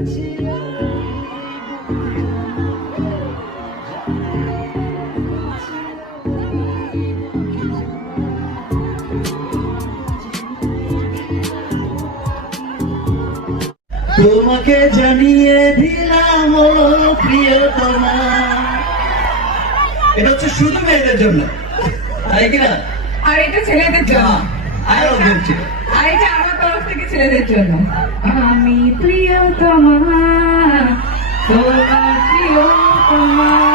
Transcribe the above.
তোমাকে জানিয়ে দিলাম প্রিয়তমা। এটা হচ্ছে শুধু মেয়েদের জন্য তাই কিনা আর এটা ছেলেদের জন্য। হ্যাঁ, আর ওদের ছিল। ছেলেদের জন্য। আমি প্রিয়তমা তোমার প্রিয়তমা।